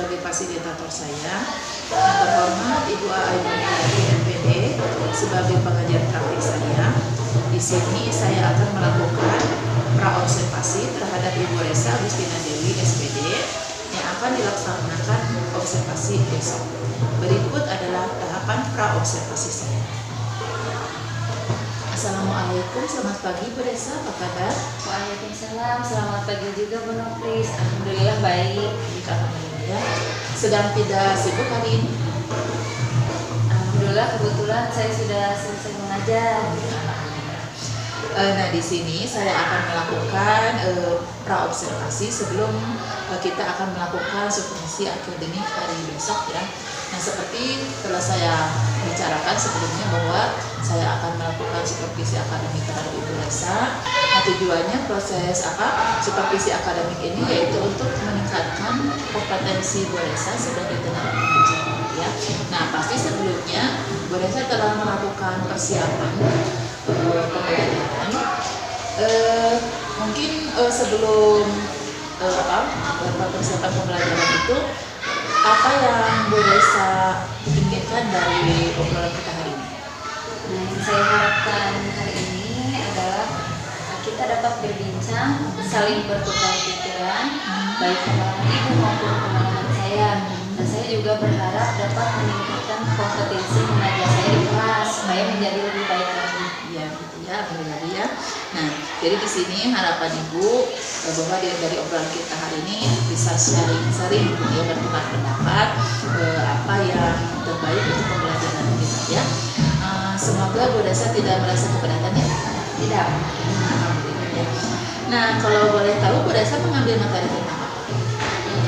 sebagai fasilitator saya. Yang terhormat Ibu Ayu dari MPD sebagai pengajar praktik saya. Di sini saya akan melakukan praobservasi terhadap Ibu Resa Agustina Dewi SPD yang akan dilaksanakan observasi besok. Berikut adalah tahapan praobservasi saya. Assalamualaikum, selamat pagi Bu Resa, apa kabar? Waalaikumsalam, selamat pagi juga Bu Noklis. Alhamdulillah baik. Alhamdulillah. Sedang tidak sibuk hari ini? Alhamdulillah kebetulan saya sudah selesai mengajar. Nah, di sini saya akan melakukan praobservasi sebelum kita akan melakukan supervisi akademik hari besok ya. Nah, seperti telah saya bicarakan sebelumnya bahwa saya akan melakukan supervisi akademik terhadap Ibu Resa. Nah, tujuannya proses supervisi akademik ini yaitu untuk meningkatkan kompetensi Bu Resa sebagai tenaga pengajar ya. Nah, pasti sebelumnya Bu Resa telah melakukan persiapan pembelajaran. Mungkin sebelum persiapan pembelajaran itu apa yang Bu Resa inginkan dari obrolan kita hari ini? Nah, yang saya harapkan hari ini adalah kita dapat berbincang, saling bertukar pikiran, baik pengalaman Ibu maupun pengalaman saya. Dan saya juga berharap dapat meningkatkan kompetensi mengajar saya di kelas supaya menjadi lebih baik lagi. Ya, gitu ya, alhamdulillah ya. Nah, jadi di sini harapan Ibu bahwa dari obrolan kita hari ini bisa sharing-sharing ya, bertukar pendapat apa yang terbaik untuk pembelajaran kita ya. Semoga Bu Resa tidak merasa keberatan ya. Tidak. Alhamdulillah ya. Nah, kalau boleh tahu Bu Resa mengambil materi tentang apa?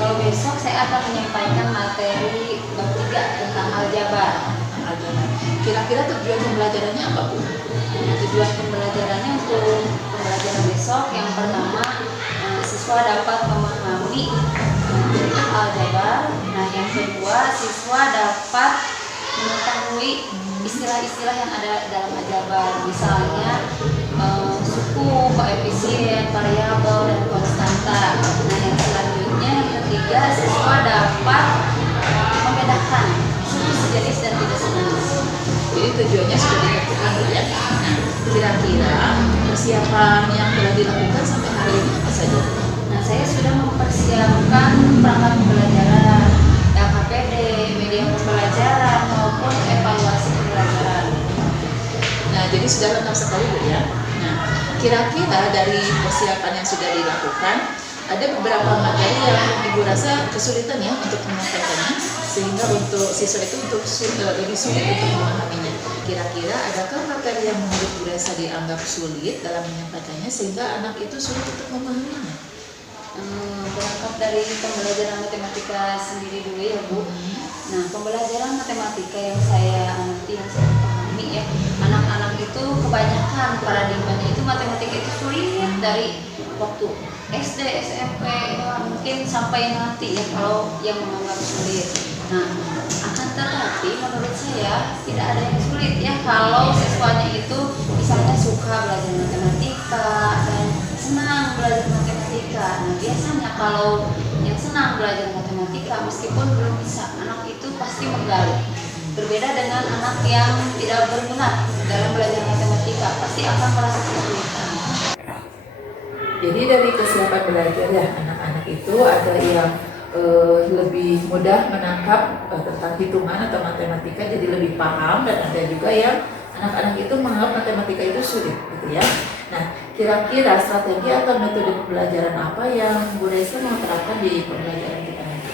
Kalau besok saya akan menyampaikan materi bab 3 tentang aljabar. Kira-kira tujuan pembelajarannya apa Bu? Tujuan pembelajarannya untuk pembelajaran besok yang pertama siswa dapat memahami tentang aljabar. Nah, yang kedua siswa dapat mengetahui istilah-istilah yang ada dalam aljabar, misalnya suku, koefisien, variabel, dan konstanta. Nah, yang selanjutnya yang ketiga siswa dapat membedakan suku sejenis dan tidak sejenis. Jadi tujuannya sudah ditentukan ya. Nah, kira-kira persiapan yang telah dilakukan sampai hari ini apa saja? Nah, saya sudah mempersiapkan perangkat pembelajaran, LKPD, media pembelajaran maupun evaluasi pembelajaran. Nah, jadi sudah lengkap sekali Bu ya. Nah, kira-kira dari persiapan yang sudah dilakukan, ada beberapa materi yang Ibu rasa kesulitan ya untuk menyampaikannya, sehingga untuk siswa itu lebih sulit untuk memahaminya. Kira-kira adakah materi yang menurut Bu Resa dianggap sulit dalam menyampaikannya sehingga anak itu sulit untuk memahaminya? Berangkat dari pembelajaran matematika sendiri dulu ya Bu. Nah, pembelajaran matematika yang saya amati, yang saya pahami ya, anak-anak itu kebanyakan paradigmanya itu matematika itu sulit dari waktu SD, SMP, ya, mungkin sampai nanti ya kalau yang menganggap sulit. Nah, akan tetapi menurut saya tidak ada yang sulit ya kalau siswanya itu misalnya suka belajar matematika dan senang belajar matematika. Nah, biasanya kalau yang senang belajar matematika meskipun belum bisa, anak itu pasti menggali. Berbeda dengan anak yang tidak berminat dalam belajar matematika, pasti akan merasa kesulitan. Jadi dari kesiapan belajar ya, anak-anak itu ada yang lebih mudah menangkap tentang hitungan atau matematika, jadi lebih paham, dan ada juga yang anak-anak itu menganggap matematika itu sulit gitu ya. Nah, kira-kira strategi atau metode pembelajaran apa yang Bu Resa mau terapkan di pembelajaran kita nanti?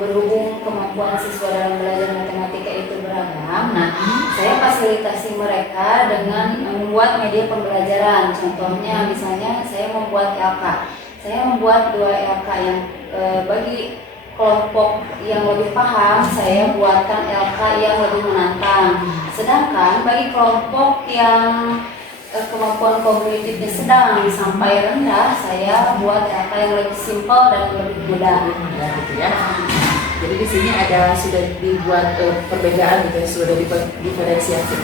Berhubung kemampuan siswa dalam belajar matematika itu beragam, nah saya fasilitasi mereka dengan membuat media pembelajaran. Contohnya misalnya saya membuat LK. Saya membuat 2 LK yang bagi kelompok yang lebih paham, saya buatkan LK yang lebih menantang. Sedangkan bagi kelompok yang kemampuan kognitifnya sedang sampai rendah, saya buat LK yang lebih simpel dan lebih mudah. Gitu ya. Jadi di sini ada sudah dibuat perbedaan gitu ya, sudah diferensiasi.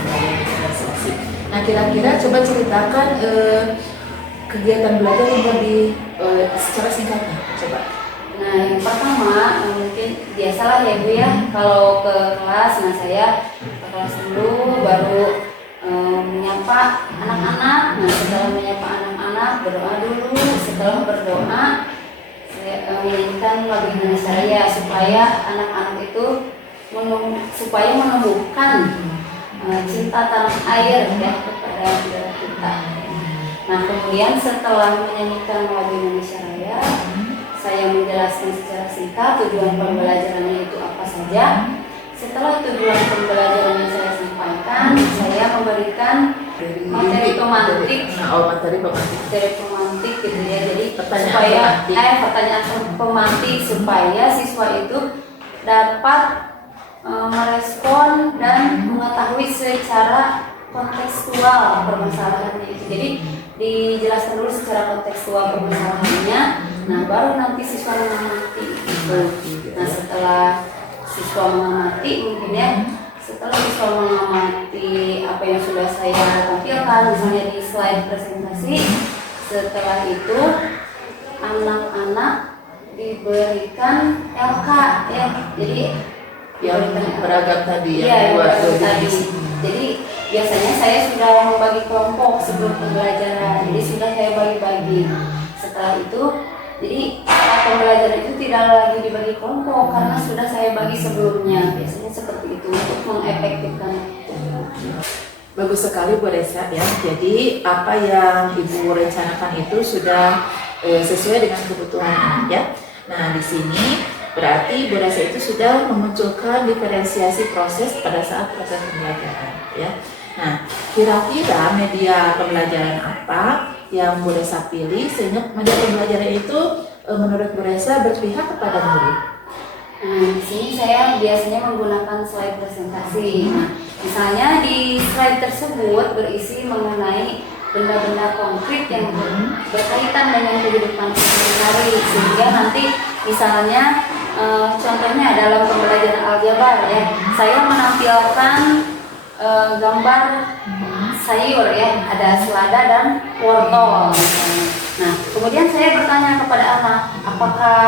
Nah, kira-kira coba ceritakan kegiatan belajar yang lebih secara singkatnya, coba. Nah, Nah, yang pertama mungkin biasalah ya Bu ya, kalau ke kelas, nah saya ke kelas dulu baru menyapa anak-anak. Nah, setelah menyapa anak-anak berdoa dulu. Setelah berdoa saya menyanyikan lagu Indonesia Raya supaya anak-anak itu supaya menumbuhkan cinta tanah air ya kepada negara kita. Nah, kemudian setelah menyanyikan lagu Indonesia Raya, saya menjelaskan secara singkat tujuan pembelajarannya itu apa saja. Setelah tujuan pembelajaran yang saya sampaikan, saya memberikan materi pemantik, materi pemantik gitu ya. Jadi pertanyaan pemantik supaya siswa itu dapat merespon dan mengetahui secara kontekstual permasalahannya itu. Jadi dijelaskan dulu secara kontekstual permasalahannya. Nah, baru nanti siswa mengamati gitu. Nah, setelah siswa mengamati mungkin ya, setelah siswa mengamati apa yang sudah saya tampilkan misalnya di slide presentasi, setelah itu anak-anak diberikan LK ya. Jadi yang beragam tadi ya, dua tadi. jenis. Jadi biasanya saya sudah membagi kelompok sebelum pembelajaran. Jadi sudah saya bagi-bagi. Setelah itu, jadi pembelajaran itu tidak lagi dibagi kelompok karena sudah saya bagi sebelumnya. Biasanya seperti itu untuk mengefektifkan. Bagus sekali Bu Resa ya. Jadi apa yang Ibu rencanakan itu sudah sesuai dengan kebutuhan ya. Nah, di sini berarti Bu Resa itu sudah memunculkan diferensiasi proses pada saat proses pembelajaran ya. Nah, kira-kira media pembelajaran apa yang Bu Resa pilih sehingga media pembelajaran itu menurut Bu Resa berpihak kepada murid? Di sini saya biasanya menggunakan slide presentasi. Nah, misalnya di slide tersebut berisi mengenai benda-benda konkret yang berkaitan dengan kehidupan sehari-hari, sehingga nanti misalnya contohnya dalam pembelajaran aljabar ya, saya menampilkan gambar sayur ya, ada selada dan wortel misalnya. Nah, kemudian saya bertanya kepada anak, apakah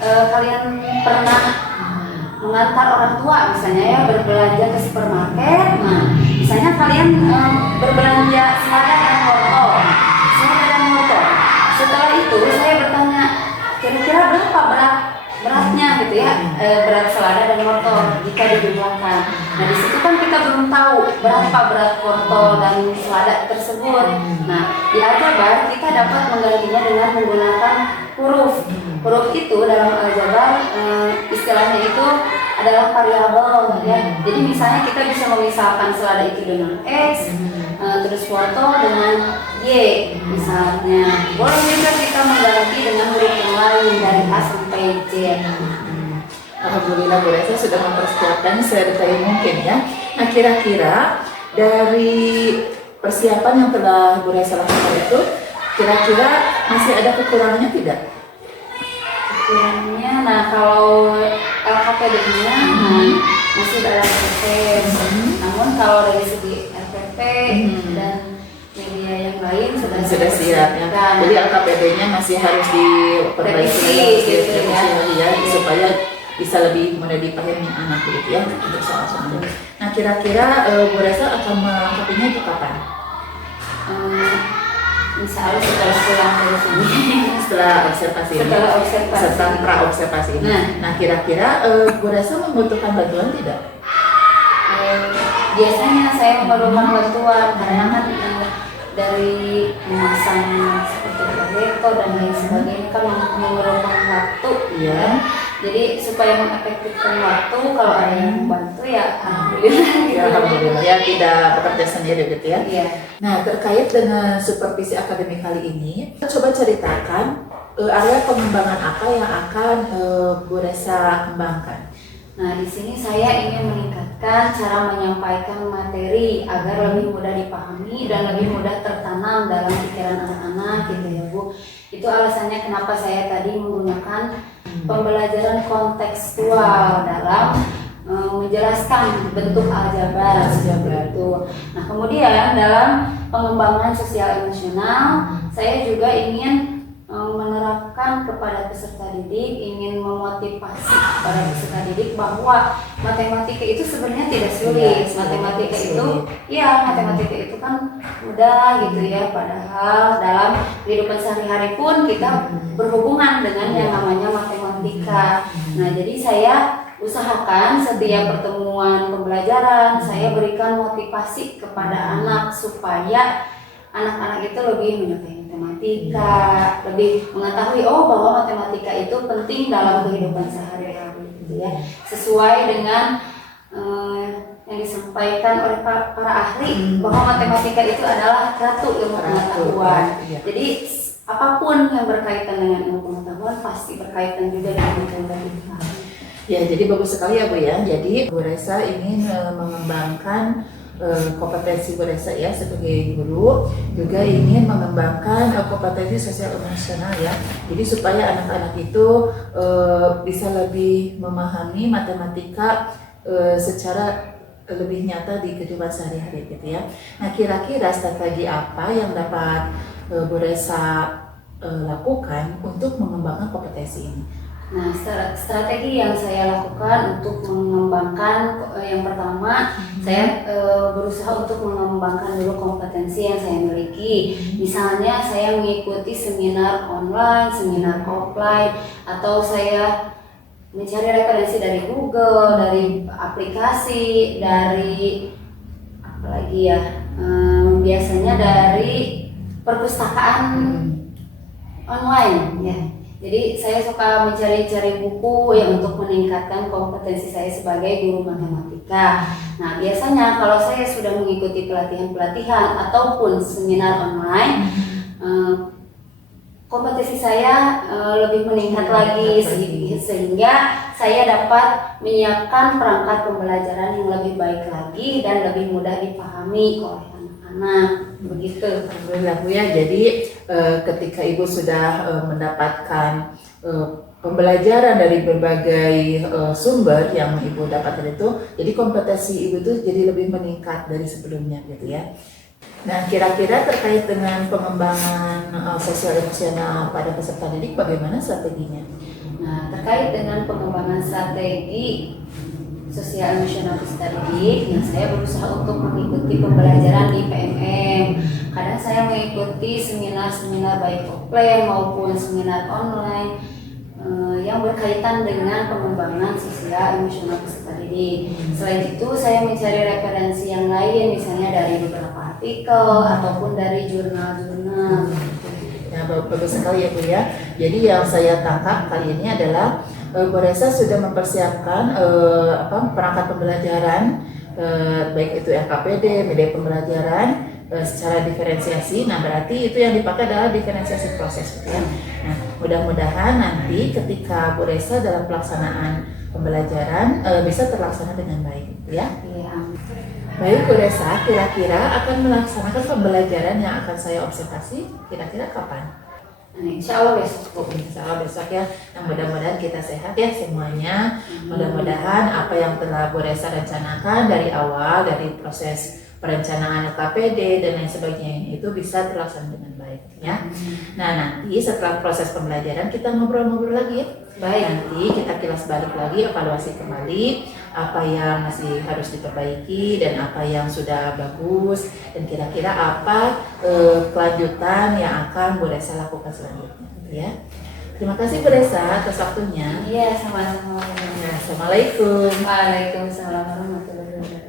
kalian pernah mengantar orang tua misalnya ya berbelanja ke supermarket? Nah, misalnya kalian berbelanja selada dan wortel. Setelah itu saya bertanya, kira-kira berapa beratnya gitu ya, berat selada dan wortel jika dijumlahkan. Nah, di situ kan kita belum tahu berapa berat wortel dan selada tersebut. Nah, di aljabar kita dapat menggantinya dengan menggunakan huruf. Huruf itu dalam aljabar istilahnya itu adalah variabel ya. Jadi misalnya kita bisa memisahkan selada itu dengan X, terus wortel dengan Y misalnya. Boleh juga kita mengganti dengan huruf yang lain dari A sampai Z. Alhamdulillah Bu Resa sudah mempersiapkan sedetail mungkin ya. Nah, kira-kira dari persiapan yang telah Bu Resa lakukan itu, kira-kira masih ada kekurangannya tidak? Kekurangannya, nah kalau LKPD-nya masih dalam proses. Namun kalau dari segi RPP dan media yang lain sudah siap ya. Jadi LKPD-nya masih harus diperbaiki gitu ya, supaya bisa lebih mudah dipahami anak gitu ya untuk soal-soalnya. Nah, kira-kira Bu Resa akan melengkapinya itu kapan? Insya Allah setelah pulang dari sini. Setelah observasi ini. Setelah pra-observasi ini. Nah, kira-kira Bu Resa membutuhkan bantuan tidak? Biasanya saya memerlukan bantuan karena kan dari memasang seperti proyektor dan lain sebagainya kan memerlukan waktu ya. Jadi supaya mengefektifkan waktu, kalau ada yang membantu ya alhamdulillah gitu. Ya, alhamdulillah ya, tidak bekerja sendiri gitu ya. Iya. Nah, terkait dengan supervisi akademik kali ini, coba ceritakan area pengembangan apa yang akan Bu Resa kembangkan. Nah, di sini saya ingin meningkatkan cara menyampaikan materi agar lebih mudah dipahami dan lebih mudah tertanam dalam pikiran anak-anak gitu ya Bu. Itu alasannya kenapa saya tadi menggunakan pembelajaran kontekstual dalam menjelaskan bentuk aljabar seperti itu. Nah, kemudian dalam pengembangan sosial emosional saya juga ingin menerapkan menerapkan kepada peserta didik, ingin memotivasi kepada peserta didik bahwa matematika itu sebenarnya tidak sulit. Matematika itu, ya matematika itu kan mudah gitu ya. Padahal dalam kehidupan sehari-hari pun kita berhubungan dengan yang namanya matematika. Nah, jadi saya usahakan setiap pertemuan pembelajaran saya berikan motivasi kepada anak supaya anak-anak itu lebih menyukai matematika, lebih mengetahui bahwa matematika itu penting dalam kehidupan sehari-hari gitu ya. Sesuai dengan yang disampaikan oleh para ahli bahwa matematika itu adalah ratu ilmu pengetahuan. Jadi apapun yang berkaitan dengan ilmu pengetahuan pasti berkaitan juga dengan matematika. Ya, jadi bagus sekali ya Bu ya. Jadi Bu Resa ingin mengembangkan kompetensi Bu Resa ya sebagai guru, juga ingin mengembangkan kompetensi sosial emosional ya. Jadi supaya anak-anak itu bisa lebih memahami matematika secara lebih nyata di kehidupan sehari-hari gitu ya. Nah, kira-kira strategi apa yang dapat Bu Resa lakukan untuk mengembangkan kompetensi ini? Nah, strategi yang saya lakukan untuk mengembangkan, yang pertama saya berusaha untuk mengembangkan dulu kompetensi yang saya miliki. Misalnya saya mengikuti seminar online, seminar offline, atau saya mencari referensi dari Google, dari aplikasi, dari apalagi ya, biasanya dari perpustakaan online ya. Jadi saya suka mencari-cari buku yang untuk meningkatkan kompetensi saya sebagai guru matematika. Nah, biasanya kalau saya sudah mengikuti pelatihan-pelatihan ataupun seminar online, kompetensi saya lebih meningkat lagi sehingga saya dapat menyiapkan perangkat pembelajaran yang lebih baik lagi dan lebih mudah dipahami oleh anak-anak. Begitu. Alhamdulillah Bu ya. Jadi ketika Ibu sudah mendapatkan pembelajaran dari berbagai sumber yang Ibu dapatkan itu, jadi kompetensi Ibu itu jadi lebih meningkat dari sebelumnya gitu ya. Nah, kira-kira terkait dengan pengembangan sosial emosional pada peserta didik, bagaimana strateginya? Nah, terkait dengan pengembangan strategi sosial emosional peserta didik, nah saya berusaha untuk mengikuti pembelajaran di PMM. Kadang saya mengikuti seminar-seminar baik offline maupun seminar online yang berkaitan dengan pengembangan sosial emosional peserta didik. Selain itu, saya mencari referensi yang lain, misalnya dari beberapa artikel ataupun dari jurnal-jurnal. Ya, bagus sekali ya Bu ya. Jadi yang saya tangkap kali ini adalah Bu Resa sudah mempersiapkan perangkat pembelajaran baik itu LKPD, media pembelajaran secara diferensiasi. Nah, berarti itu yang dipakai adalah diferensiasi proses gitu ya. Nah, mudah-mudahan nanti ketika Bu Resa dalam pelaksanaan pembelajaran bisa terlaksana dengan baik gitu ya. Iya. Baik Bu Resa, kira-kira akan melaksanakan pembelajaran yang akan saya observasi kira-kira kapan? Nah, insya Allah besok. Insya Allah besok ya. Nah, mudah-mudahan kita sehat ya semuanya. Mudah-mudahan apa yang telah Bu Resa rencanakan dari awal, dari proses perencanaan LKPD dan lain sebagainya itu bisa terlaksana dengan baik ya. Nah, nanti setelah proses pembelajaran kita ngobrol-ngobrol lagi ya. Baik. Nanti kita kilas balik lagi, evaluasi kembali apa yang masih harus diperbaiki dan apa yang sudah bagus dan kira-kira apa kelanjutan yang akan Bu Resa lakukan selanjutnya gitu ya. Terima kasih Bu Resa atas waktunya. Iya, sama-sama. Nah, assalamualaikum. Waalaikumsalam warahmatullahi wabarakatuh.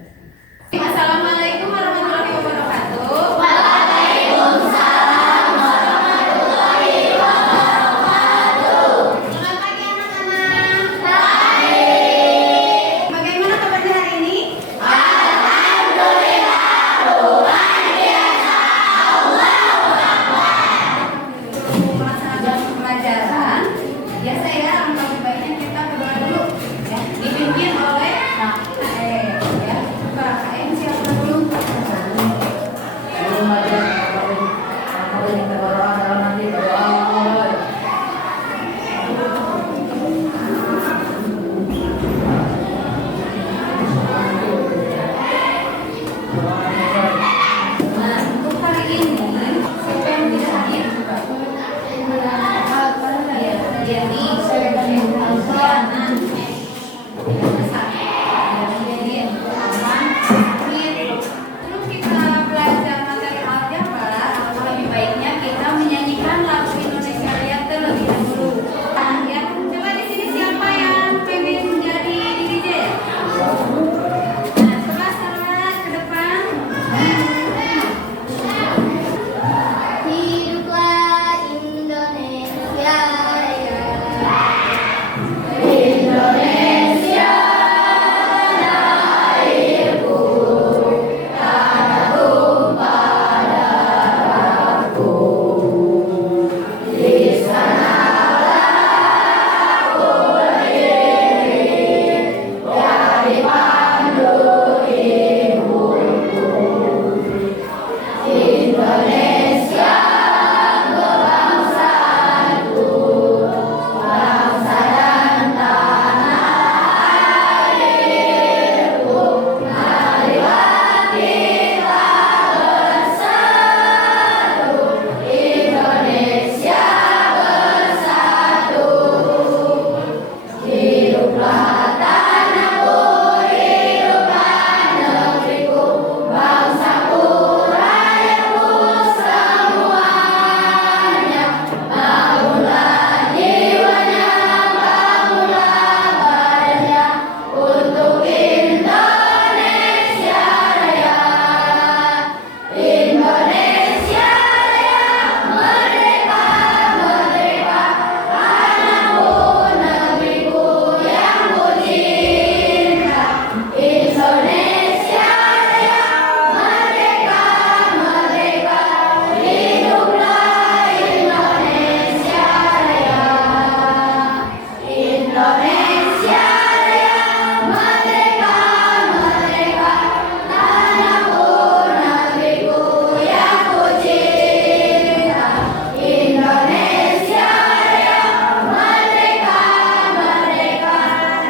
Assalamualaikum warahmatullahi wabarakatuh. Waalaikumsalam warahmatullahi wabarakatuh. Selamat pagi anak-anak. Baik. Bagaimana kabarnya hari ini? Alhamdulillah luar biasa. Allahu Akbar. Untuk melaksanakan pembelajaran, biasa ya, langkah lebih baiknya kita berdoa dulu ya, dipimpin oleh KM ya. KM siapa dulu?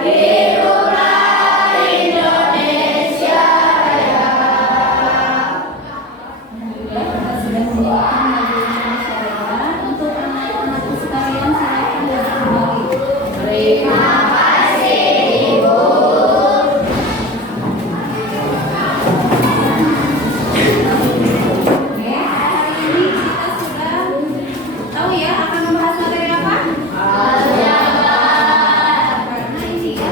hiduplah Indonesia Raya. Alhamdulillah kita sudah menyiapkan lagu Indonesia Raya untuk anak-anakku sekalian, silakan duduk kembali. Terima kasih Ibu. Oke, hari ini kita sudah tahu ya akan membahas materi apa? Karena ini ya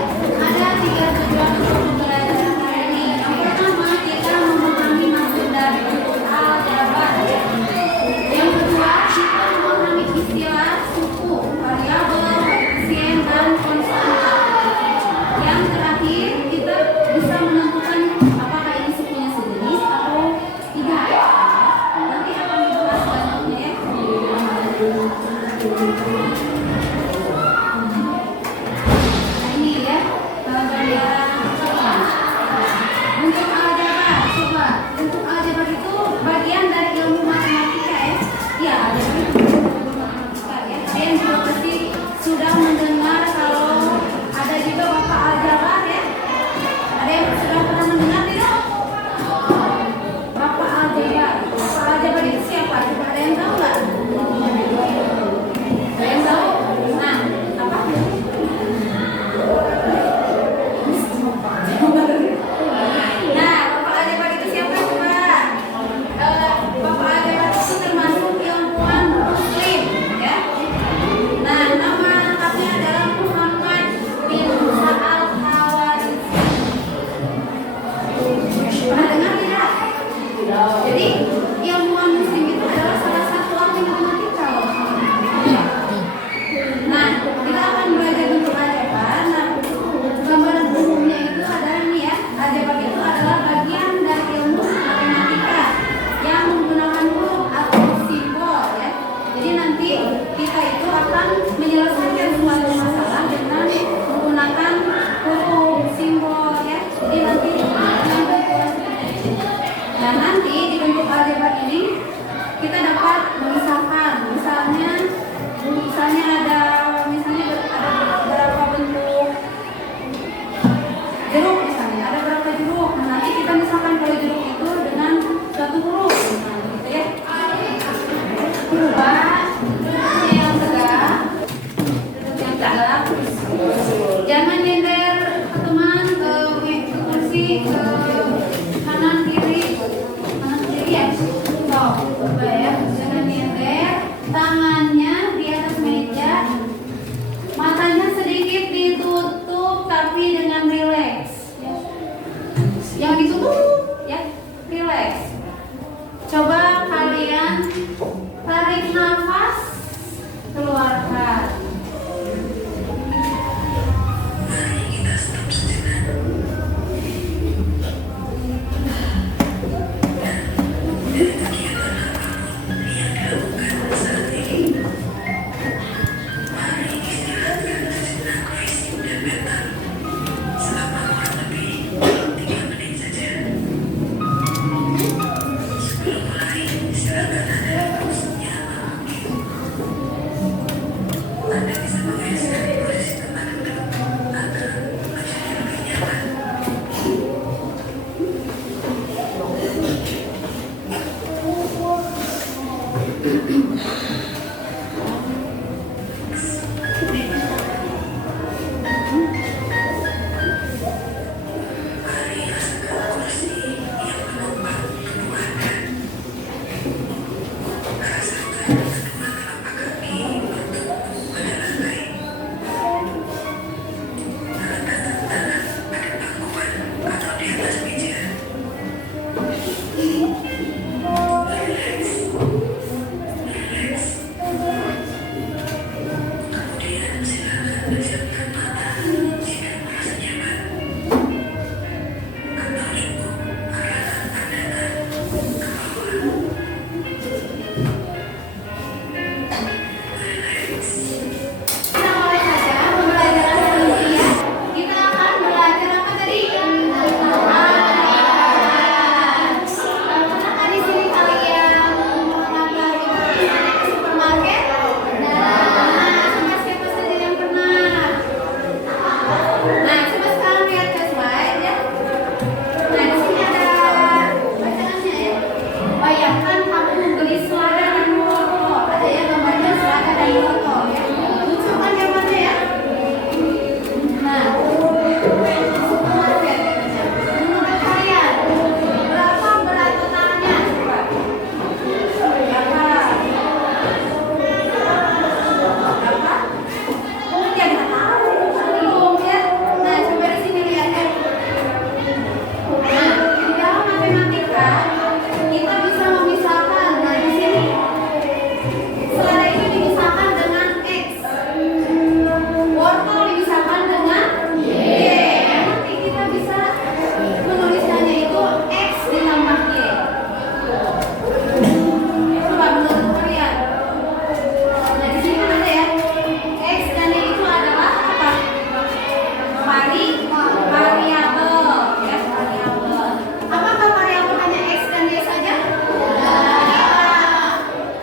variabel, ya variabel. Apakah variabel hanya x dan y saja?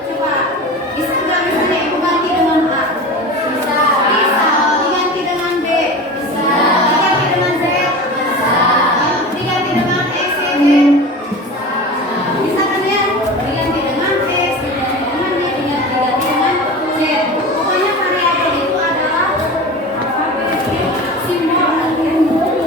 Coba, bisa nggak misalnya ibu ganti dengan a? Bisa. Diganti dengan b? Bisa. Diganti dengan z? Bisa. Diganti dengan x, y, z? Bisa kan ya? Diganti dengan x, diganti dengan y, diganti dengan z. Pokoknya variabel itu adalah alfabet simbol.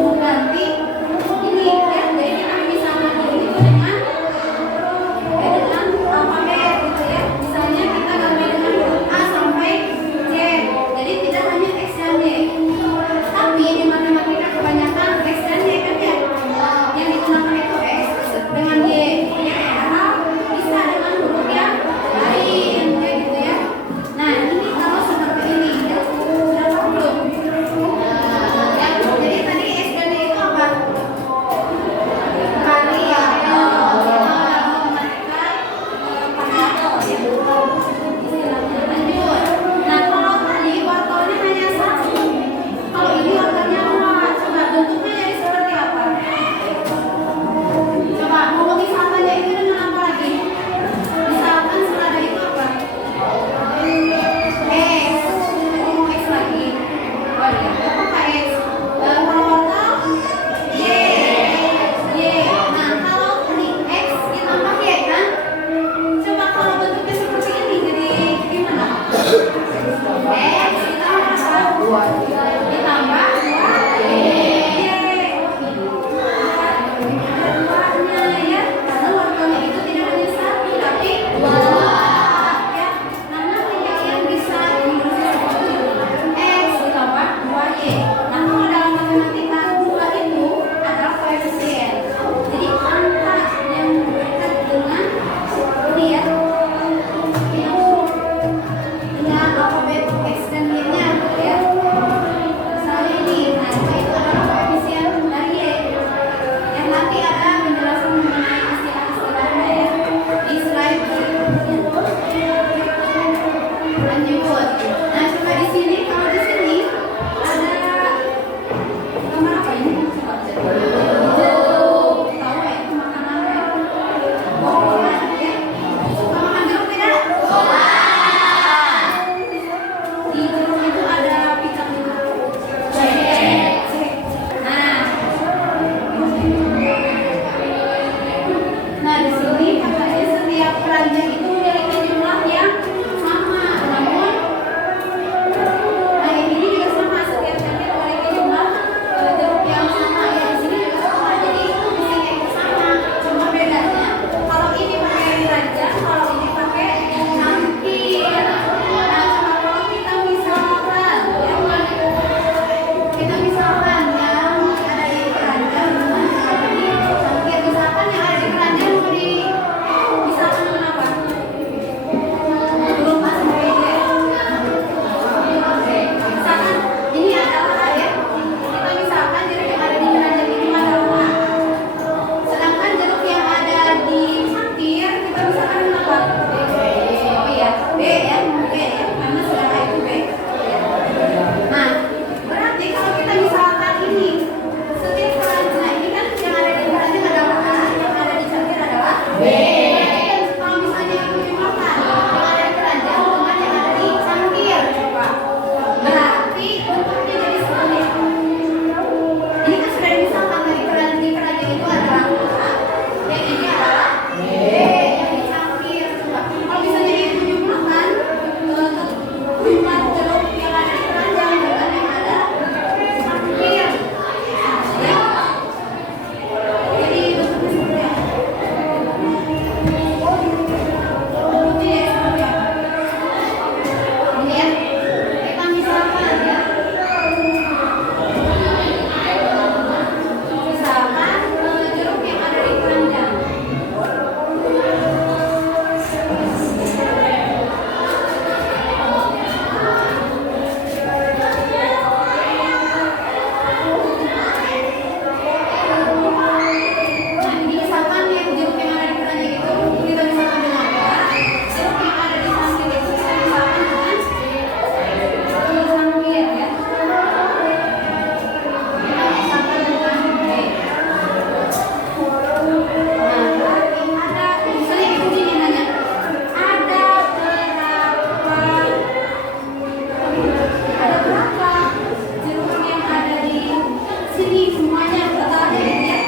sini semuanya totalnya gitu ya.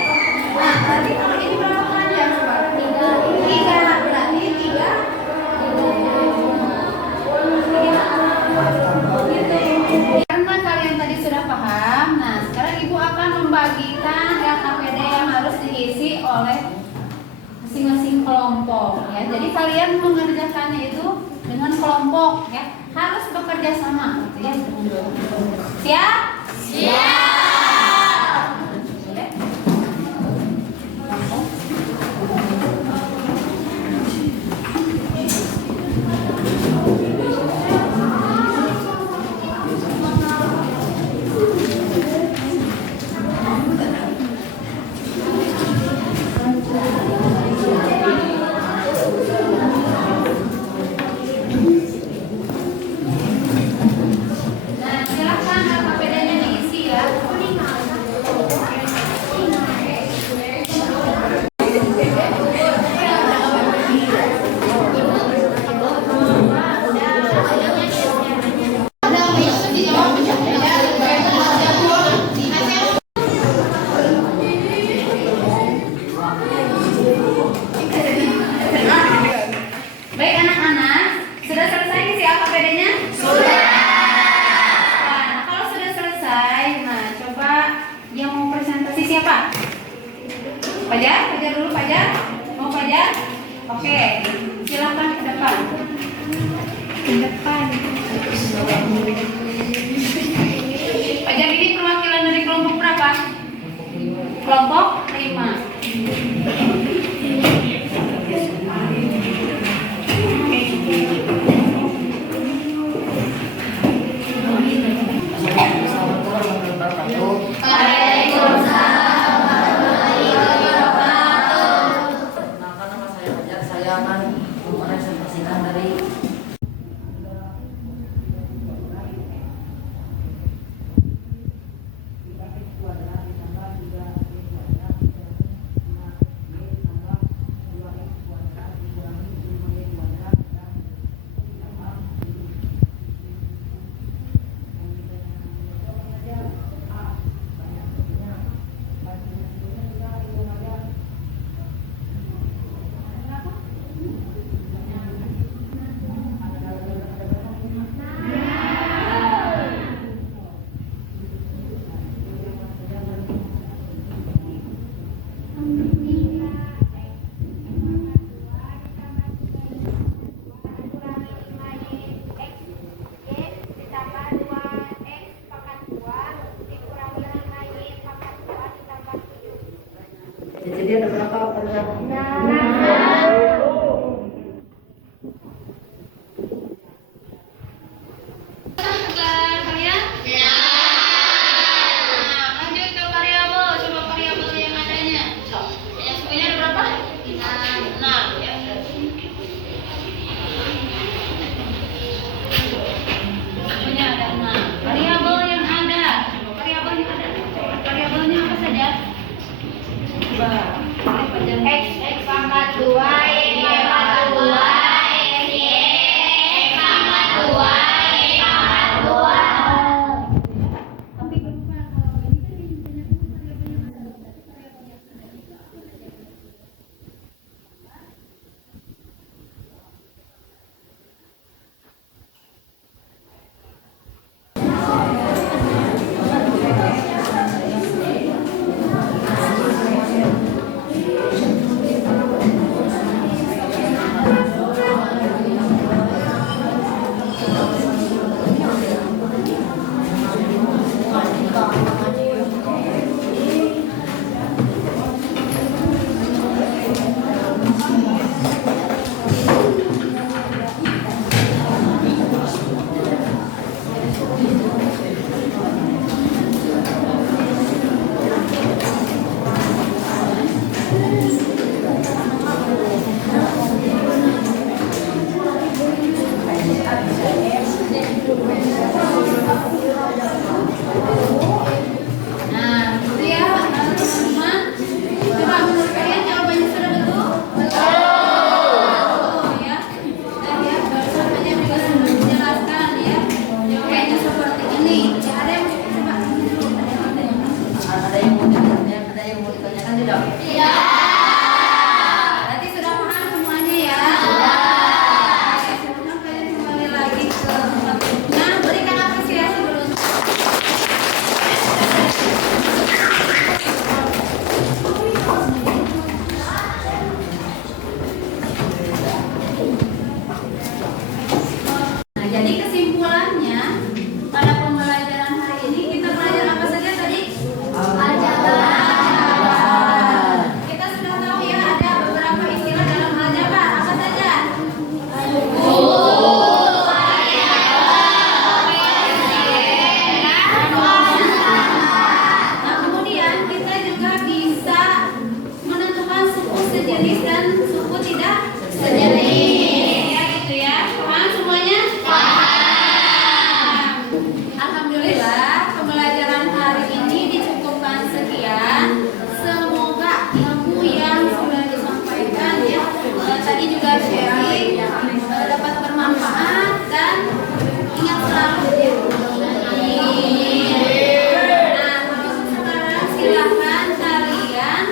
Nah, berarti kalau ini berapa keranjang coba? Tiga, berarti tiga. Karena kalian tadi sudah paham, nah sekarang ibu akan membagikan LKPD yang harus diisi oleh masing-masing kelompok ya. Jadi kalian mengerjakannya itu dengan kelompok ya, harus bekerja sama gitu ya. Siap? Siap. Boleh? Kelompok. Nah, silakan LKPD-nya diisi ya. Baik anak-anak, sudah selesai isi LKPD-nya? Sudah. Nah, kalau sudah selesai, nah coba yang mau presentasi siapa? Fajar dulu Fajar. Mau Fajar? Oke, silakan ke depan. Ke depan. Fajar ini perwakilan dari kelompok berapa? Kelompok 5. Saya akan mempresentasikan dari jadi ada berapa Kalian? Ya. Nah, lanjut ke variabel. Coba variabel yang adanya. Yang sukunya ada berapa? 6. Ya. Sukunya ada 6. Variabel yang ada. Coba variabel yang ada. Coba variabelnya apa saja? Coba. X pangkat 2, Y pangkat 2, X pangkat 2. yang mau ditanyakan, ada yang mau ditanyakan tidak? Berarti sudah paham semuanya ya? Oke, sekarang kalian kembali lagi ke nah, berikan apresiasi dulu. Nah, jadi kesimpulannya pada pembelajaran hari ini kita belajar apa saja tadi? Aljabar. Kita sudah tahu ya ada beberapa istilah dalam aljabar. Apa saja? Nah, kemudian kita juga bisa menentukan suku sejenis dan suku tidak sejenis. Ya gitu ya. Paham semuanya? Paham. Alhamdulillah pembelajaran hari ini dicukupkan sekian. Semoga ilmu yang sudah disampaikan ya tadi juga sharing dapat bermanfaat dan ingat selalu ya. Amin. Nah, untuk sekarang silakan kalian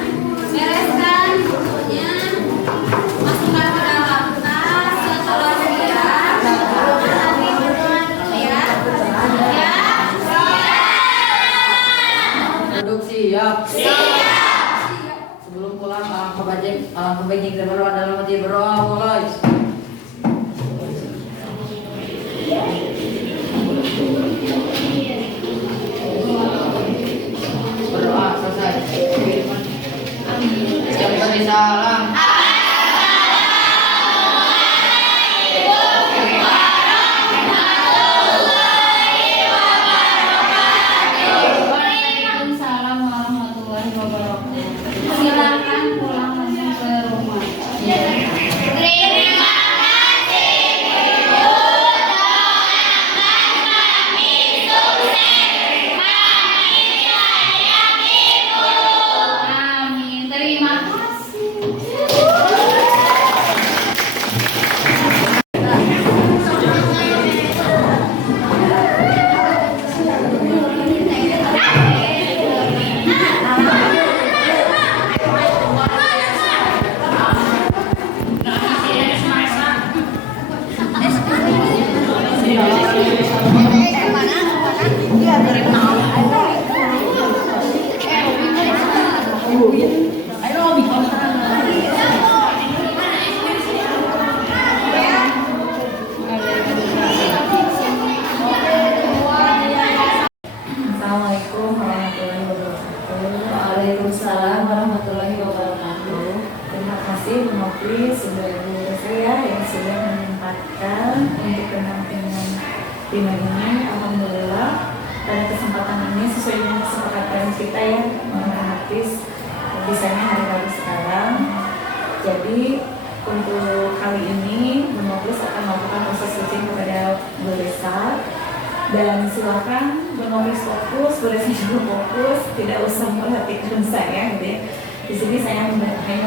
bereskan bukunya, masukkan ke dalam tas. Setelah siap, nanti berdoa dulu ya. Ya. Duduk siap. Sebelum pulang, kebajikan kita berdoa dalam hati berdoa mulai. Berdoa selesai. Yang beri salam. Waalaikumsalam warahmatullahi wabarakatuh. Silakan pulang langsung ke rumah. Amin. Terima kasih. Assalamualaikum warahmatullahi wabarakatuh. Waalaikumsalam warahmatullahi wabarakatuh. Terima kasih Bu Nofri, sudah guru saya yang sudah menyempatkan untuk pendampingan tema ini. Alhamdulillah pada kesempatan ini sesuai dengan kesepakatan kita ya, otomatis bisanya hari Rabu sekarang. Jadi untuk kali ini Bu Nofri akan melakukan proses coaching kepada Bu Desa. Dan silakan menulis fokus, boleh juga fokus, tidak usah memperhatikan saya gitu ya. Di sini saya hanya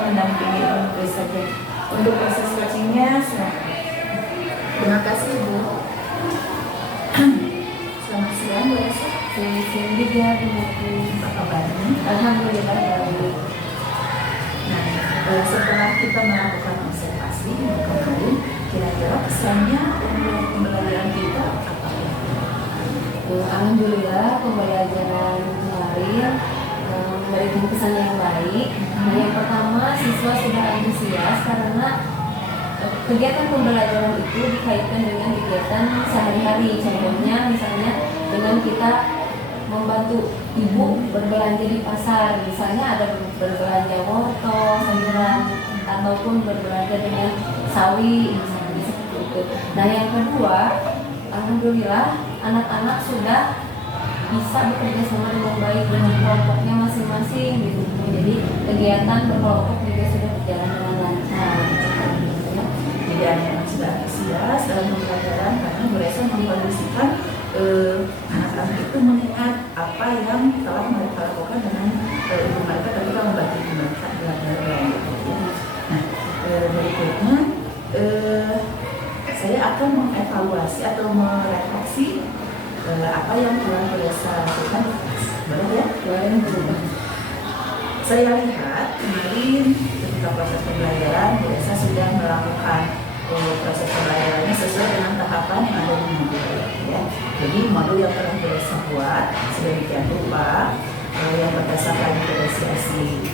mendampingi untuk saja. Untuk proses coachingnya, silakan. Terima kasih Bu. Selamat siang Bu Esa. Selamat siang juga, Bu Nofri. Apa kabarnya? Alhamdulillah baik. Nah, setelah kita melakukan observasi kemarin, kira-kira pesannya untuk pembelajaran kita apa ya? Alhamdulillah pembelajaran kemarin memberikan kesan yang baik. Nah, yang pertama siswa sudah antusias karena kegiatan pembelajaran itu dikaitkan dengan kegiatan sehari-hari. Contohnya misalnya dengan kita membantu ibu berbelanja di pasar, misalnya ada berbelanja wortel, sayuran, ataupun berbelanja dengan sawi, misalnya seperti itu. Nah, yang kedua, alhamdulillah anak-anak sudah bisa bekerja sama dengan baik dengan kelompoknya masing-masing gitu. Jadi kegiatan berkelompok juga sudah berjalan dengan lancar. Jadi anak-anak sudah antusias dalam pembelajaran karena Bu Resa mengkondisikan anak-anak itu mengingat apa yang telah mereka lakukan dengan ibu mereka ketika membantu ibu mereka belajar. Nah, berikutnya saya akan mengevaluasi atau merefleksi apa yang telah Bu Resa lakukan. Boleh ya? Boleh. saya lihat kemarin ketika proses pembelajaran Bu Esa sudah melakukan proses pembelajarannya sesuai dengan tahapan yang ada di modul ya. Jadi modul yang telah Bu Esa buat sedemikian rupa yang berdasarkan diferensiasi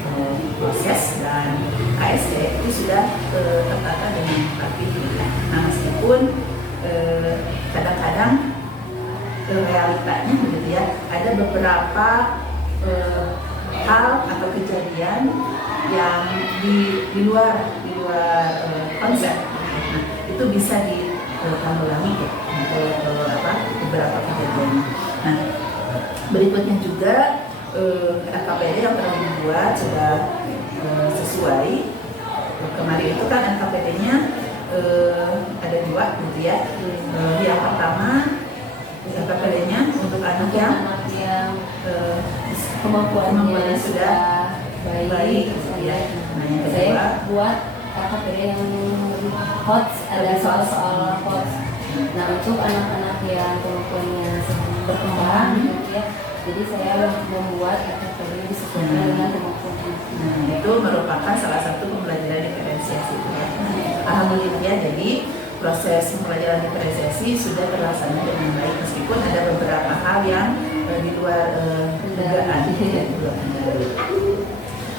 proses dan ASD itu sudah tertata dengan rapi. Nah meskipun kadang-kadang realitanya begitu ya, ada beberapa hal atau kejadian yang di luar konsep. Nah, itu bisa ditanggulangi ya untuk beberapa kejadian. Nah, berikutnya juga LKPD yang telah dibuat sudah sesuai. Kemarin itu kan LKPD-nya ada 2 gitu ya. Yang pertama LKPD-nya untuk anak yang kemampuannya sudah baik gitu ya. Nah, yang kedua Saya buat KPD yang HOTS, ada soal-soal HOTS. Nah, untuk anak-anak yang kemampuannya sedang berkembang gitu ya. Jadi saya membuat KPD disesuaikan dengan kemampuan anak. Nah, itu merupakan salah satu pembelajaran diferensiasi itu ya. Alhamdulillah, jadi proses pembelajaran diferensiasi sudah terlaksana dengan baik meskipun ada beberapa hal yang di luar dugaan.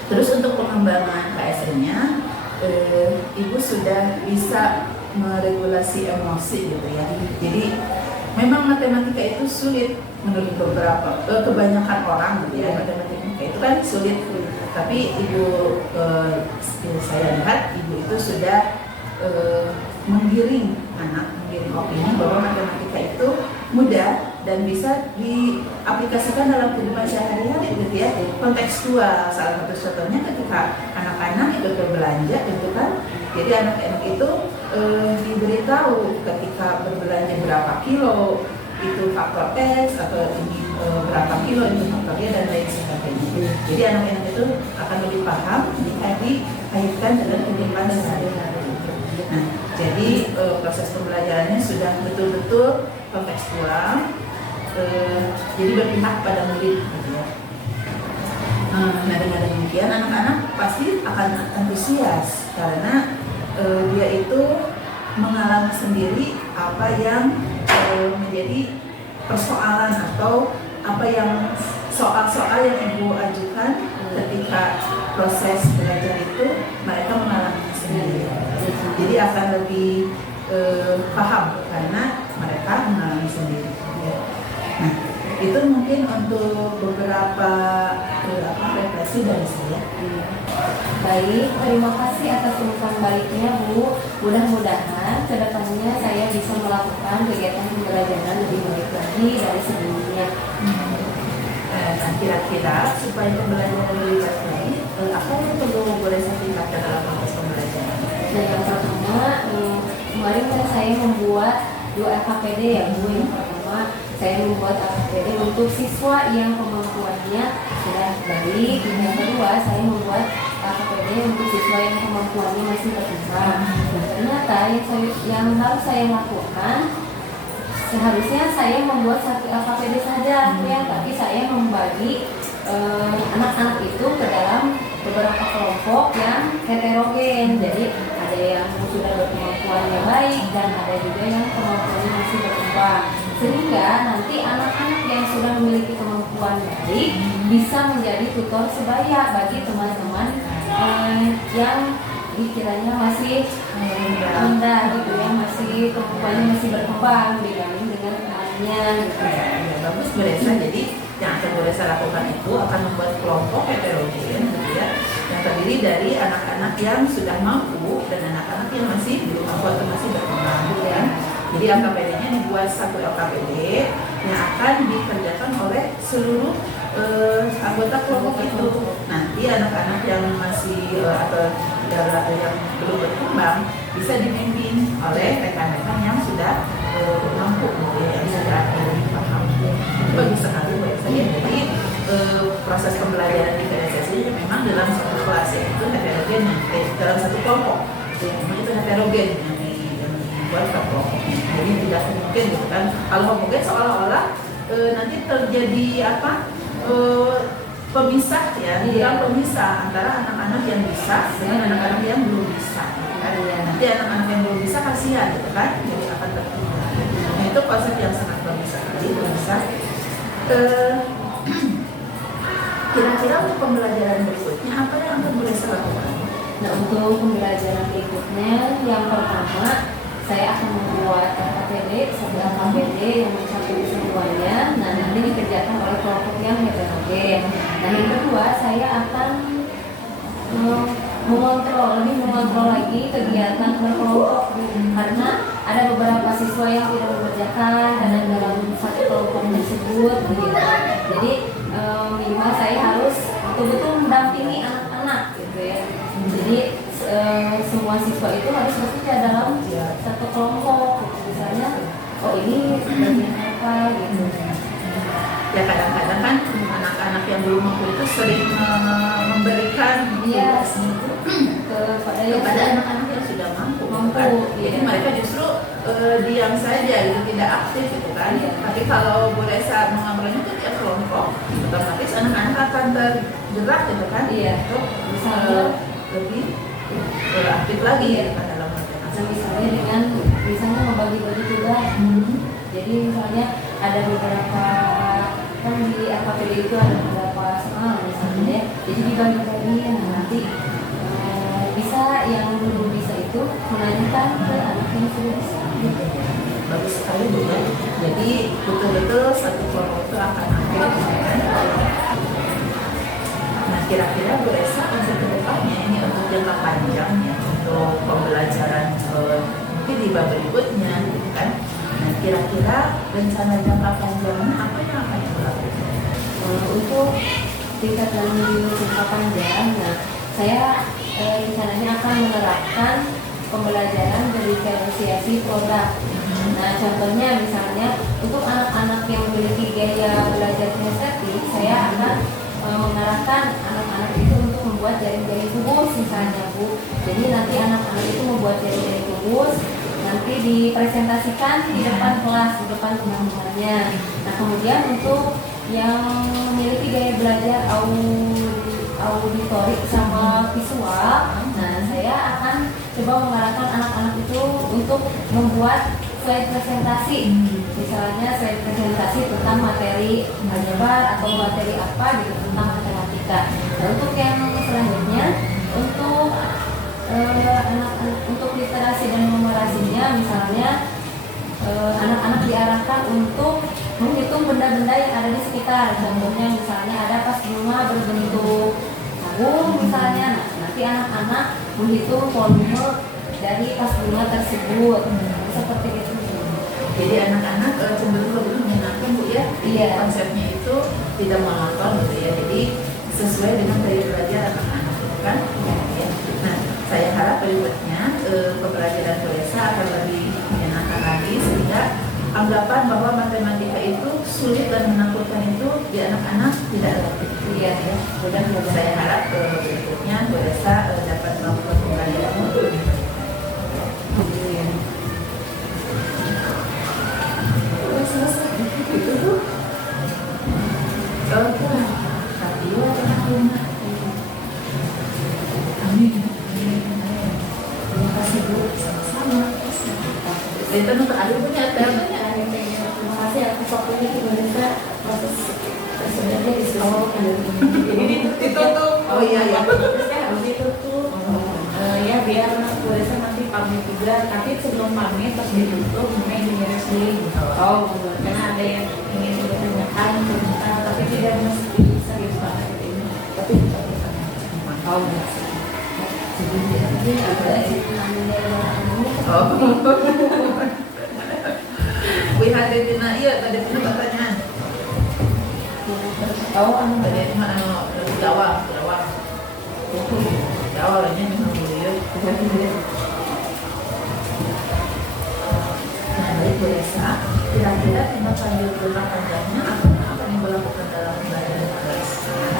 Terus untuk pengembangan KSN-nya, Ibu sudah bisa meregulasi emosi gitu ya. Jadi memang matematika itu sulit menurut kebanyakan orang gitu ya. Matematika itu kan sulit, tapi Ibu saya lihat Ibu itu sudah menggiring opini bahwa matematika itu mudah dan bisa diaplikasikan dalam kehidupan sehari-hari gitu ya, kontekstual. Salah satu contohnya ketika anak-anak ikut berbelanja gitu kan, jadi anak-anak itu diberitahu ketika berbelanja berapa kilo itu faktor X atau ini berapa kilo itu faktor Y dan lain sebagainya. Jadi anak-anak itu akan lebih paham jika dikaitkan dengan kehidupan sehari-hari. Nah, jadi proses pembelajarannya sudah betul-betul kontekstual, jadi berpihak pada murid gitu ya. Nah, dengan demikian anak-anak pasti akan antusias karena dia itu mengalami sendiri apa yang menjadi persoalan atau apa yang soal-soal yang Ibu ajukan ketika proses belajar itu mereka mengalami sendiri. Jadi akan lebih paham karena mereka mengalami sendiri. Ya. Nah, itu mungkin untuk beberapa refleksi dari saya. Baik, terima kasih atas umpan baliknya Bu. Mudah-mudahan kedepannya saya bisa melakukan kegiatan pembelajaran lebih baik lagi dari sebelumnya. Nah, kira-kira supaya pembelajaran lebih baik lagi, apa yang perlu boleh saya tingkatkan dalam proses pembelajaran? Nah, yang pertama, kemarin kan saya membuat 2 LKPD ya Bu. Yang pertama, saya membuat LKPD untuk siswa yang kemampuannya sudah baik. Yang kedua, saya membuat LKPD untuk siswa yang kemampuannya masih berkembang. Dan ternyata yang harus saya lakukan, seharusnya saya membuat 1 LKPD saja, ya, tapi saya membagi anak-anak itu ke dalam beberapa kelompok yang heterogen. Jadi ada yang sudah berkemampuannya baik dan ada juga yang kemampuannya masih berkembang. Sehingga nanti anak-anak yang sudah memiliki kemampuan baik bisa menjadi tutor sebaya bagi teman-teman yang dikiranya masih rendah gitu ya, masih kemampuannya masih berkembang dibanding dengan temannya gitu. Ya, bagus Bu Resa. Jadi yang akan Bu Resa lakukan itu akan membuat kelompok heterogen gitu ya, yang terdiri dari anak-anak yang sudah mampu dan anak-anak yang masih belum mampu atau masih berkembang gitu ya. Jadi LKPD-nya dibuat 1 LKPD yang akan dikerjakan oleh seluruh anggota kelompok itu. Nanti anak-anak yang masih atau yang belum berkembang bisa dibimbing oleh rekan-rekan yang sudah mampu gitu ya, yang sudah lebih paham. Itu bagus sekali Bu Esa ya. Jadi proses pembelajaran diferensiasi memang dalam satu kelas itu heterogen, dalam satu kelompok memang itu heterogen yang dibuat satu kelompok. Jadi tidak mungkin gitu kan. Kalau homogen seolah-olah nanti terjadi pemisah ya, Iya. pemisah antara anak-anak yang bisa dengan anak-anak yang belum bisa. Kan? Iya. Nanti anak-anak yang belum bisa kasihan gitu kan, jadi akan tertinggal. Nah, itu konsep yang sangat bagus sekali, pemisah. Kira-kira untuk pembelajaran berikutnya apa yang akan boleh saya lakukan? Nah, untuk pembelajaran berikutnya yang pertama saya akan membuat KPD, satu KPD yang mencapai keseluruhannya. Nah, nanti dikerjakan oleh kelompok yang heterogen. Nah, yang kedua saya akan lebih mengontrol lagi kegiatan berkelompok karena ada beberapa siswa yang tidak mengerjakan kadang dalam satu kelompok tersebut begitu. Jadi minimal saya harus betul-betul mendampingi anak-anak gitu ya. Jadi semua siswa itu harus bekerja dalam satu kelompok gitu. Misalnya oh ini bagian apa gitu. Ya kadang-kadang kan anak-anak yang belum mampu itu sering memberikan Iya. tugasnya itu kepada anak-anak yang sudah mampu. Kan? Iya. Jadi mereka justru diam saja gitu, tidak aktif gitu kan. Iya. Tapi kalau Bu Resa mengambilnya itu tiap kelompok, otomatis anak-anak akan tergerak gitu kan. Iya. Untuk Misalnya lebih aktif lagi Iya. gitu kan dalam materi. Nah, misalnya dengan misalnya membagi-bagi tugas. Jadi misalnya ada beberapa kan di AKPD itu ada beberapa soal misalnya ya. Jadi dibagi-bagi. Nah, nanti bisa yang belum bisa itu menanyakan ke anak yang sudah bisa. Gitu. Bagus sekali Bu ya. Jadi betul-betul satu kelompok itu akan aktif. Nah kira-kira Bu Resa untuk kedepannya ini untuk jangka panjang ya untuk pembelajaran mungkin di bab berikutnya gitu kan. Nah kira-kira rencana jangka panjangnya apa yang akan dilakukan? Untuk tingkat lanjut jangka panjang, nah saya rencananya akan menerapkan pembelajaran diferensiasi produk. Nah, contohnya misalnya untuk anak-anak yang memiliki gaya belajar kinestetik, saya akan mengarahkan anak-anak itu untuk membuat jaring-jaring kubus misalnya Bu. Jadi nanti anak-anak itu membuat jaring-jaring kubus, nanti dipresentasikan di depan kelas, di depan teman-temannya. Nah, kemudian untuk yang memiliki gaya belajar auditorik sama visual, nah saya akan coba mengarahkan anak-anak itu untuk membuat slide presentasi, misalnya slide presentasi tentang materi aljabar atau materi apa gitu tentang matematika. Nah, untuk yang selanjutnya untuk anak-anak untuk literasi dan numerasinya, misalnya anak-anak diarahkan untuk menghitung benda-benda yang ada di sekitar. Contohnya misalnya ada vas bunga berbentuk tabung misalnya. Nah, nanti anak-anak menghitung volume dari vas bunga tersebut. Seperti itu. Jadi anak-anak cenderung lebih menyenangkan Bu ya. Iya. Konsepnya itu tidak monoton gitu ya. Jadi sesuai dengan gaya belajar anak-anak gitu kan. Ya. Nah saya harap berikutnya pembelajaran Bu Resa akan lebih menyenangkan lagi sehingga anggapan bahwa matematika itu sulit dan menakutkan itu di anak-anak tidak ada. Iya, ya. Mudah-mudahan saya harap berikutnya Bu Resa dapat melakukan pembelajaran untuk selesai itu Bu. Oke, tapi rumah. Amin. Terima kasih Bu, sama-sama. Itu untuk adik punya banyak. Terima kasih atas waktunya Ibu Nisa. Proses sebenarnya di Ini ditutup. Oh iya ya. Harus ditutup. Ya biar Bu Resa nanti pamit juga. Tapi sebelum pamit pas ditutup mungkin diberes dulu. Oh, Karena ada yang ingin ditanyakan, tapi tidak mesti serius banget ini. Tapi oh, jadi ada Oh. Wih Hadidina, iya tadi punya pertanyaan. tahu Tadi mana Jawa. Jawa ini memang beliau. Nah, baik Bu Resa, kira-kira tindak lanjut jangka panjangnya apa yang akan Ibu lakukan dalam pembelajaran kelas?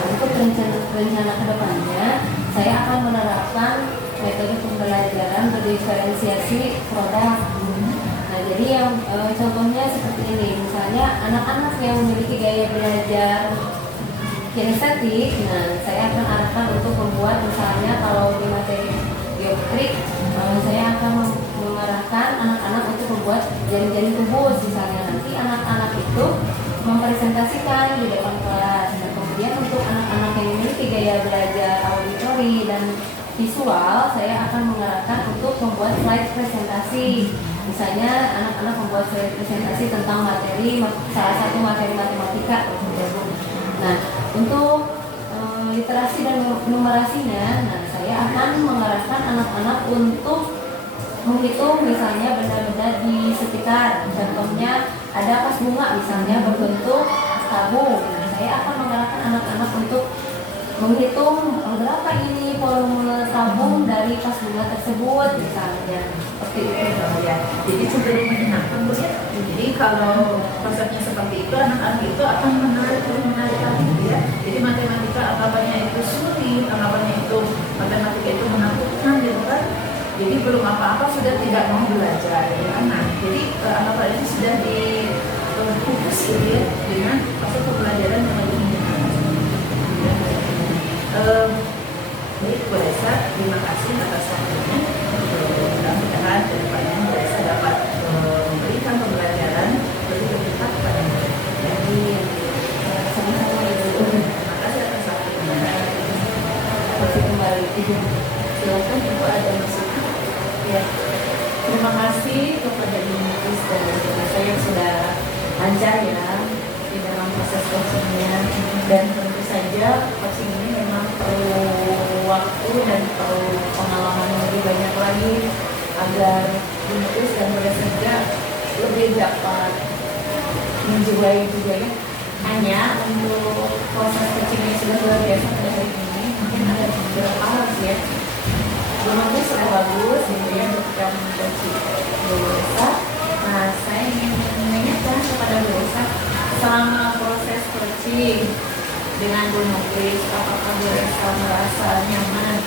Untuk rencana kedepannya, saya akan menerapkan metode pembelajaran berdiferensiasi produk. Nah, jadi yang contohnya seperti ini, misalnya anak-anak yang memiliki gaya belajar kinestetik. Nah, saya akan arahkan untuk membuat misalnya kalau di materi geometrik, saya akan mengarahkan anak-anak untuk membuat jaring-jaring kubus. Misalnya nanti anak-anak itu mempresentasikan di depan kelas. Nah, kemudian untuk anak-anak yang memiliki gaya belajar auditori dan visual, saya akan mengarahkan untuk membuat slide presentasi. Misalnya anak-anak membuat slide presentasi tentang materi, salah satu materi matematika. Nah, untuk literasi dan numerasinya, nah saya akan mengarahkan anak-anak untuk menghitung misalnya benda-benda di sekitar. Contohnya ada vas bunga misalnya berbentuk tabung. Nah, saya akan mengarahkan anak-anak untuk menghitung berapa ini volume tabung dari vas bunga tersebut misalnya. Seperti itu Ya, jadi cenderung menyenangkan Bu ya. Jadi kalau konsepnya seperti itu, anak-anak itu akan menarik lagi ya. Jadi matematika anggapannya itu sulit, anggapannya itu matematika itu menakutkan gitu kan. Jadi belum apa-apa sudah tidak mau belajar ya kan. Nah, jadi anggapan ini sudah dikukus gitu ya dengan masuk pembelajaran yang lebih menyenangkan. Baik Bu Resa, terima kasih atas waktunya. Mudah-mudahan ke depannya Bu Resa dapat memberikan pembelajaran lebih tepat pada mereka. Jadi sama-sama Ibu. Terima kasih atas waktunya. Masih kembali. Silakan Ibu ada masukan. Ya, terima kasih kepada Ibu Mutis dan Ibu saya yang sudah lancar ya di dalam proses coachingnya, dan tentu saja coaching ini memang perlu waktu dan perlu pengalaman yang lebih banyak lagi agar Ibu Mutis dan Ibu saja lebih dapat menjiwai juga ya. Hanya untuk proses coaching yang sudah luar biasa pada hari ini, mungkin ada beberapa hal sih ya. Memangnya sudah bagus gitu ya ketika mencoaching Bu Resa. Nah, saya ingin mengingatkan kepada Bu Resa selama proses coaching dengan Bu Nuklis, apakah Bu Resa merasa nyaman?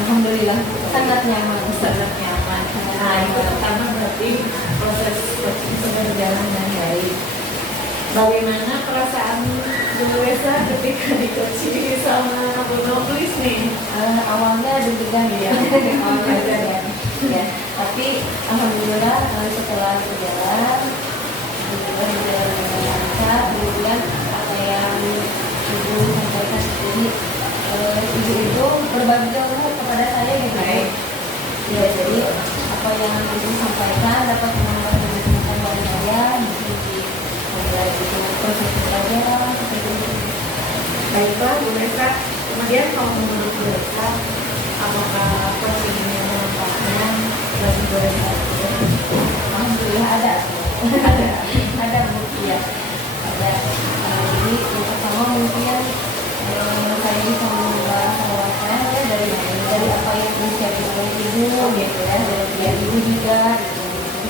Alhamdulillah sangat nyaman. Sangat nyaman. Nah, itu pertama berarti proses coaching sudah berjalan dengan baik. Bagaimana perasaan Bu Resa ketika di coaching sama Bu Nuklis nih? Awalnya deg-degan ya, awalnya deg-degan ya. Tapi alhamdulillah setelah berjalan dengan lancar, kemudian apa yang Ibu sampaikan ini, Ibu itu berbagi ilmu kepada saya gitu. Ya, jadi apa yang Ibu sampaikan dapat menambah pengetahuan saya di proses belajar seperti itu. Baiklah Bu Resa, kemudian kalau menurut Bu Resa, apakah coaching ini manfaatnya bagi Bu Resa? Alhamdulillah ada Bu, ya ada. Jadi yang pertama mungkin saya bisa mengubah wawasan ya dari apa yang disiapkan oleh Ibu gitu ya, dari Ibu juga gitu.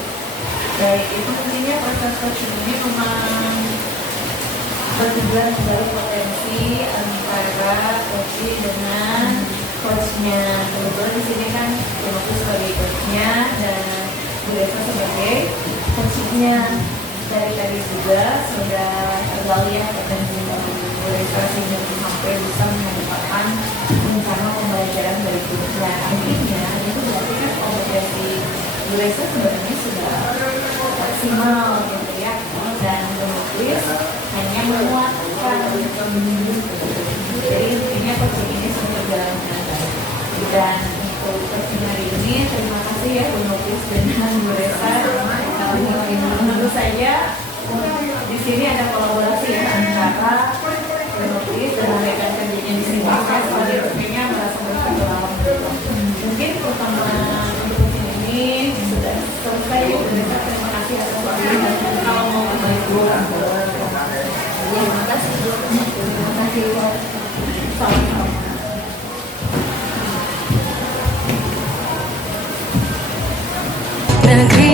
Baik, itu intinya proses coaching ini memang bertujuan dari potensi antara coaching dengan coachnya. Kebetulan di sini kan aku sebagai coachnya dan Bu Resa sebagai coachingnya. Dari tadi juga sudah tergali ya potensi Bu Resa sehingga sampai bisa mengedepankan rencana pembelajaran berikutnya. Akhirnya itu berarti kan kompetensi Bu Resa sebenarnya sudah maksimal gitu ya, dan Bu Nuklis hanya menguatkan. Jadi intinya coaching ini sudah berjalan dengan baik. Dan untuk coaching hari ini terima kasih ya Bu Nuklis dan Bu Resa. Tentu saja di sini ada kolaborasi ya antara Bu Nuklis dan rekan kerjanya di sini. Saya sebagai coachingnya merasa berpengalaman. Mungkin pertemuan untuk ini sudah selesai. Bu Resa, terima kasih atas waktunya. Kalau mau kembali keluar, Terima kasih Bu. Terima kasih Bu. sama-sama. Negeri